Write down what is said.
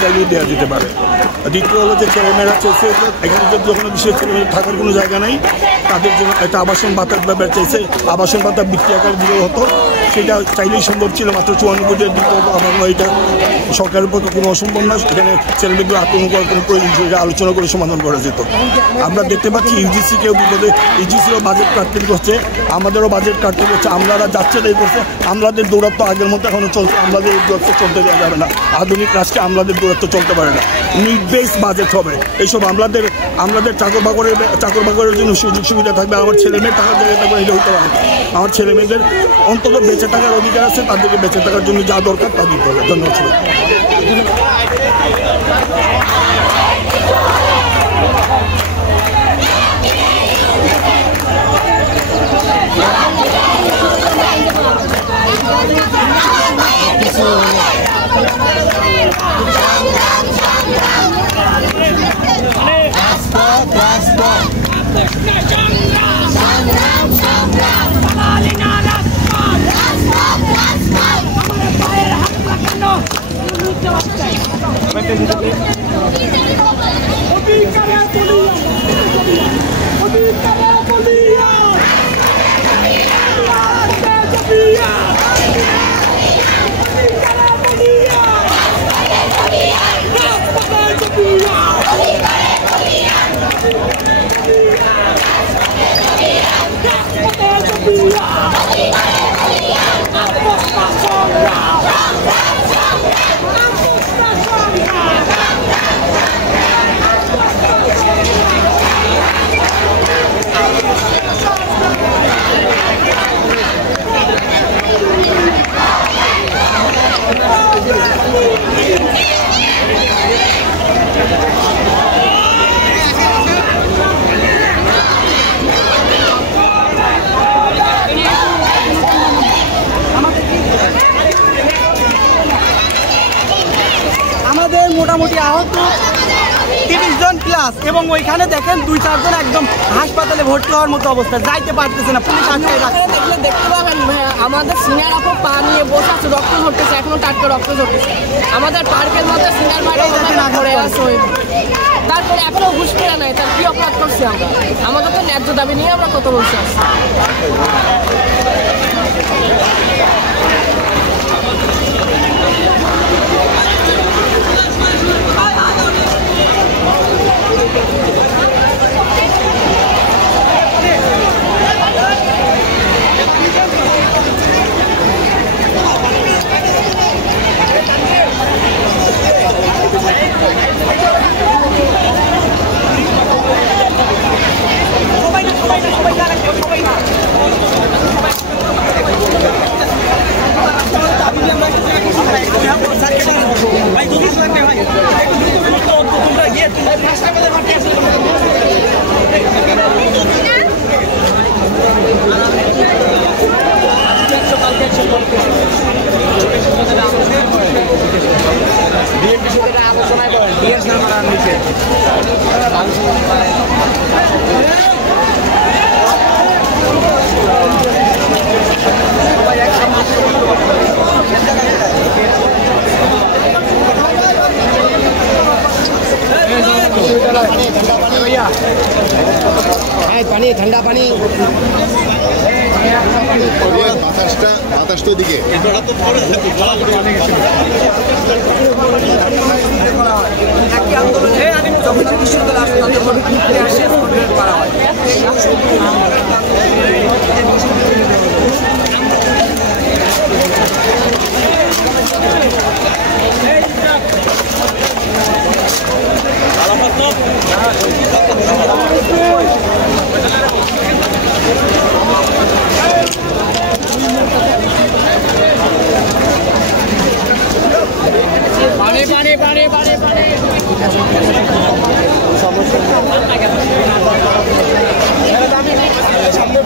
চাইলে দেওয়া যেতে পারে। দ্বিতীয় হলো যে ছেলেমেয়েরা চাইছে এখানে যদি কোনো বিশেষ ছেলেমেয়েরা থাকার কোনো জায়গা নেই, তাদের জন্য একটা আবাসন ভাতার ব্যাপার চাইছে। আবাসন ভাতা বৃত্তি আকারে দিলেও হতো, সেটা চাইলেই সম্ভব ছিল, মাত্র 54 কোটি দিতে হতো। আমার এটা সরকারের পক্ষে কোনো অসম্ভব না। এখানে ছেলেমেয়েদের আক্রমণ করার কোনো প্রয়োজন ছিল, আলোচনা করে সমাধান করা যেত। আমরা দেখতে পাচ্ছি ইউজিসিকেও বিপদে, ইউজিসিও বাজেট কাটতে করছে, আমাদেরও বাজেট কাটতে করছে। আমলারা যাচ্ছে তাই করছে, আমলাদের দৌরাত্ম আগের মতো এখনও চলছে। আমলাদের দৌরাত্ম চলতে দেওয়া যাবে না, আধুনিক রাষ্ট্রে আমলাদের দৌরাত্ম চলতে পারে না। নিড বেস বাজেট হবে। এইসব আমলাদের চাকর বাকরের জন্য সুযোগ সুবিধা থাকবে, আমার ছেলে মেয়ে টাকার জায়গায় থাকবে, এটা হতে পারে না। আমার ছেলে মেয়েদের অন্তত বেঁচে থাকার অধিকার আছে, তাদেরকে বেঁচে থাকার জন্য যা দরকার তা দিতে হবে। ধন্যবাদ। মোটামুটি আহত 30 জন প্লাস, এবং ওইখানে দেখেন 2-4 জন একদম হাসপাতালে ভর্তি হওয়ার মতো অবস্থা, যাইতে পারতেছে না, পুলিশ আটকে রাখছে। দেখতে পাবেন আমাদের সিনিয়র আপু পা নিয়ে বসে আছে, রক্ত ঝরতেছে, এখনো টাটকা রক্ত ঝরতেছে। আমাদের পার্কের মধ্যে সিনিয়র ভাইরা ধরে আছে, তারপরে এখনো হুশ ফেরা নাই। তার কি অপরাধ করছি আমরা? আমাদের তো ন্যায্য দাবি নিয়ে আমরা কত বলছি। পানি ঠান্ডা পানি বাতাসটা দিকে সামনে